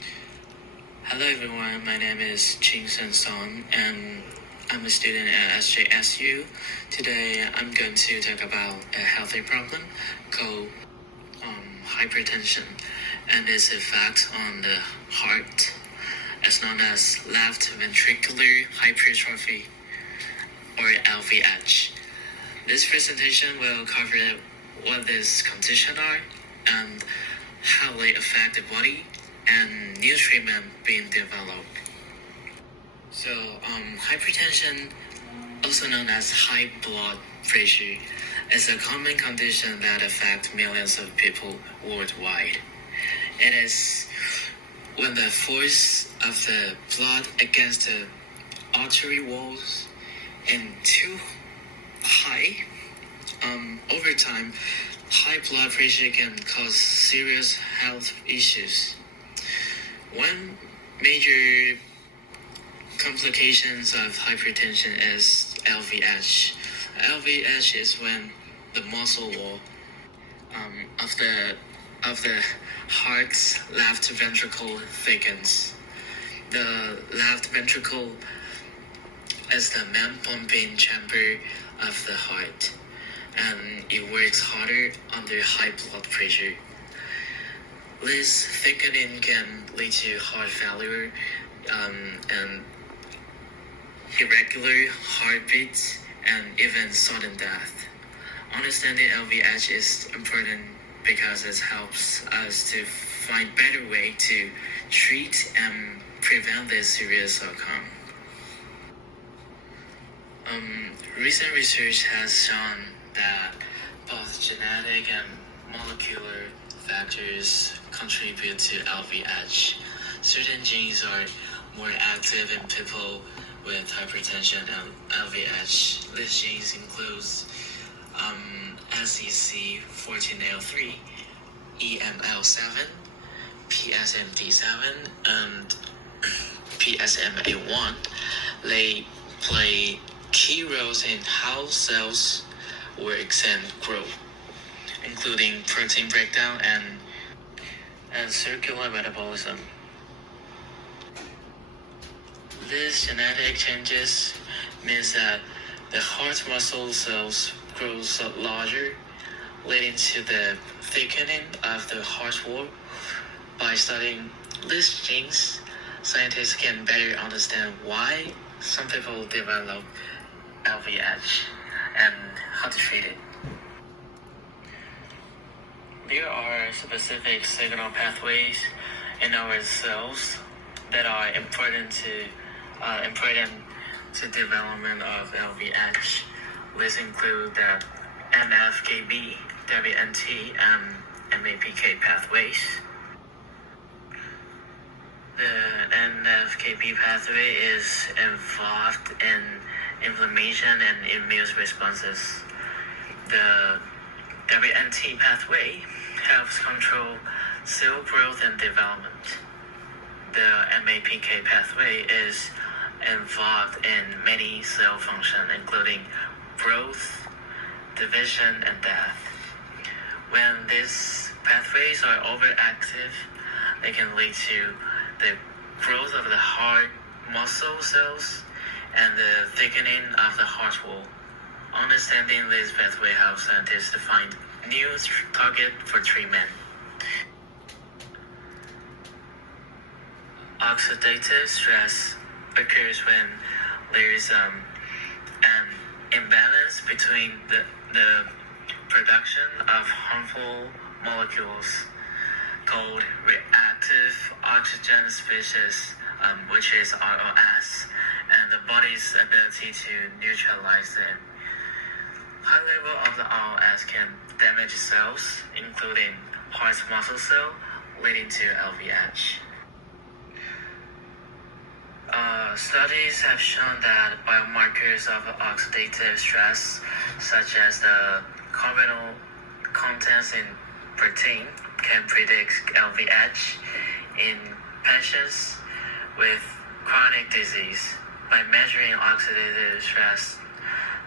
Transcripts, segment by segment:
Hello everyone, my name is Ching Sen Song and I'm a student at SJSU. Today I'm going to talk about a healthy problem called hypertension and its effect on the heart, as known as left ventricular hypertrophy or LVH. This presentation will cover what this condition are and how they affect the body and new treatment being developed. So, hypertension, also known as high blood pressure, is a common condition that affects millions of people worldwide. It is when the force of the blood against the artery walls is too high. Over time, high blood pressure can cause serious health issues. One major complications of hypertension is LVH. LVH is when the muscle wall of the heart's left ventricle thickens. The left ventricle is the main pumping chamber of the heart, and it works harder under high blood pressure. This thickening can lead to heart failure and irregular heartbeats and even sudden death. Understanding LVH is important because it helps us to find better way to treat and prevent this serious outcome. Recent research has shown that both genetic and molecular factors contribute to LVH. Certain genes are more active in people with hypertension and LVH. These genes include SEC14L3, EML7, PSMD7, and PSMA1. They play key roles in how cells work and grow, including protein breakdown and circular metabolism. These genetic changes means that the heart muscle cells grow larger, leading to the thickening of the heart wall. By studying these genes, scientists can better understand why some people develop LVH and how to treat it. There are specific signal pathways in our cells that are important to development of LVH. These include the NF-κB, WNT, and MAPK pathways. The NF-κB pathway is involved in inflammation and immune responses. The WNT pathway helps control cell growth and development. The MAPK pathway is involved in many cell functions, including growth, division, and death. When these pathways are overactive, they can lead to the growth of the heart muscle cells and the thickening of the heart wall. Understanding this pathway helps scientists to find new target for treatment. Oxidative stress occurs when there is an imbalance between the production of harmful molecules called reactive oxygen species, which is ROS, and the body's ability to neutralize them. High level of the ROS can damage cells, including heart muscle cell, leading to LVH. Studies have shown that biomarkers of oxidative stress, such as the carbonyl contents in protein, can predict LVH in patients with chronic disease. By measuring oxidative stress,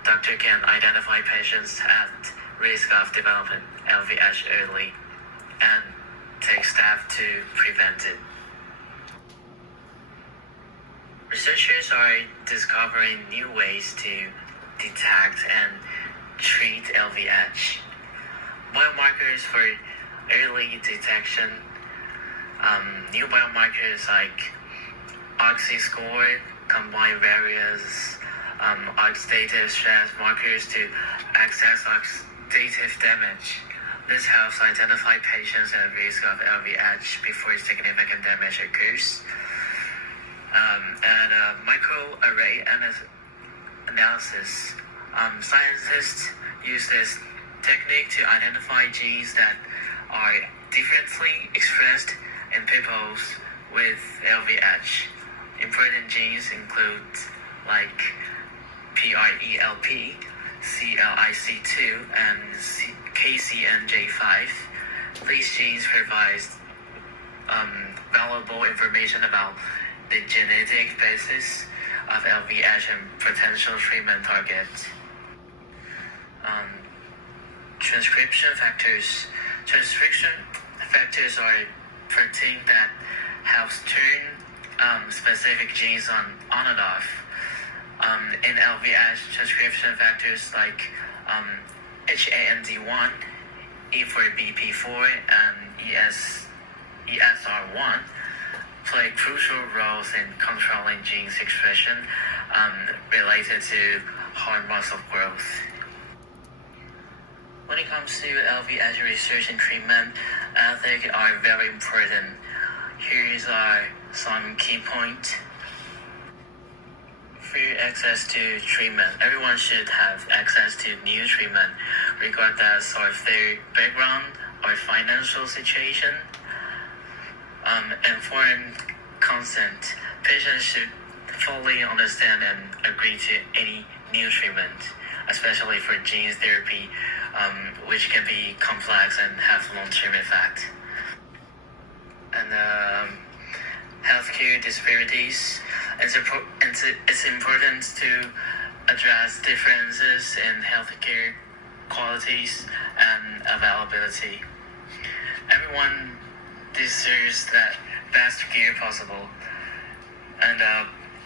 doctor can identify patients at risk of developing LVH early and take steps to prevent it. Researchers are discovering new ways to detect and treat LVH. Biomarkers for early detection, new biomarkers like oxy score combine various oxidative stress markers to access oxidative damage. This helps identify patients at risk of LVH before significant damage occurs. And microarray analysis. Scientists use this technique to identify genes that are differently expressed in people with LVH. Important genes include like PRELP, CLIC2, and KCNJ5. These genes provide valuable information about the genetic basis of LVH and potential treatment targets. Transcription factors. Transcription factors are protein that helps turn specific genes on and off. In LVH, transcription factors like HAND1, E4BP4, and ESR1 play crucial roles in controlling genes expression related to heart muscle growth. When it comes to LVH research and treatment, ethics are very important. Here are some key points. Free access to treatment. Everyone should have access to new treatment, regardless of their background or financial situation. Informed consent. Patients should fully understand and agree to any new treatment, especially for gene therapy, which can be complex and have long-term effect. And healthcare disparities. It's important to address differences in healthcare qualities and availability. Everyone deserves the best care possible, and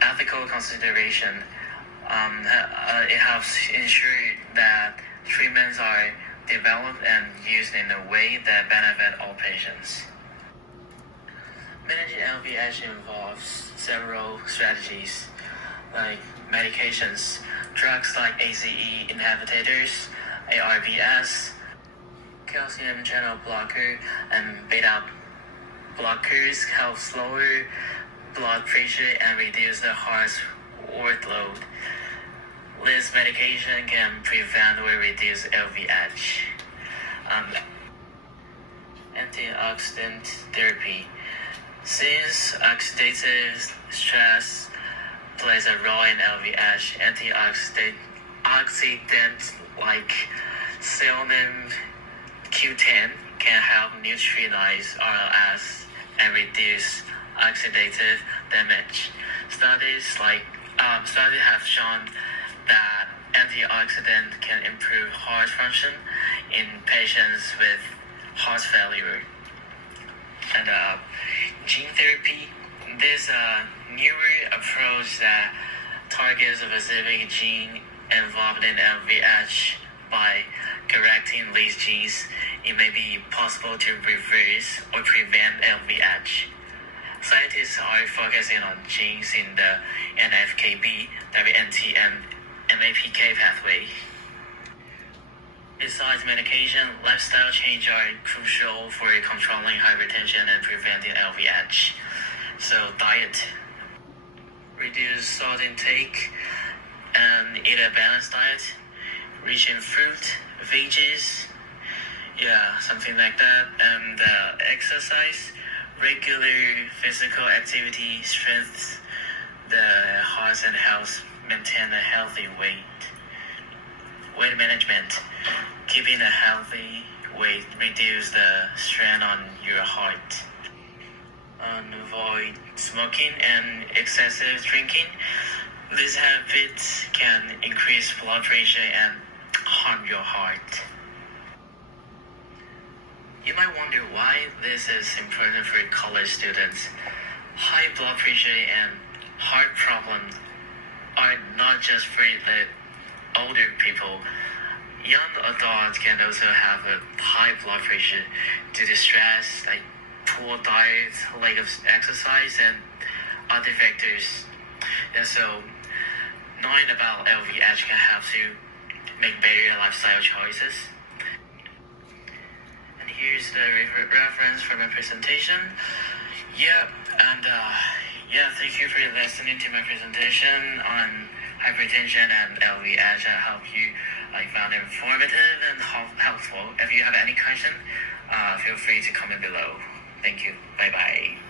ethical consideration. It helps ensure that treatments are developed and used in a way that benefit all patients. Managing LVH involves several strategies, like medications, drugs like ACE inhibitors, ARBs, calcium channel blocker, and beta blockers help lower blood pressure and reduce the heart's workload. This medication can prevent or reduce LVH. Antioxidant therapy. Since oxidative stress plays a role in LVH, antioxidants like selenium Q10 can help neutralize RLS and reduce oxidative damage. Studies have shown that antioxidants can improve heart function in patients with heart failure. And gene therapy. This newer approach that targets a specific gene involved in LVH. By correcting these genes, it may be possible to reverse or prevent LVH. Scientists are focusing on genes in the NFKB, WNT, and MAPK pathway. Besides medication, lifestyle change are crucial for controlling hypertension and preventing LVH. So diet. Reduce salt intake and eat a balanced diet, rich in fruit, veggies, something like that. And exercise, regular physical activity strengthens the heart and helps maintain a healthy weight. Weight management. Keeping a healthy weight reduces the strain on your heart. Avoid smoking and excessive drinking. These habits can increase blood pressure and harm your heart. You might wonder why this is important for college students. High blood pressure and heart problems are not just for the older people. Young adults can also have a high blood pressure due to stress, like poor diet, lack of exercise, and other factors. And so, knowing about LVH can help you make better lifestyle choices. And here's the reference for my presentation. Thank you for listening to my presentation on hypertension and LVH. I hope you found it informative and helpful. If you have any question, feel free to comment below. Thank you. Bye bye.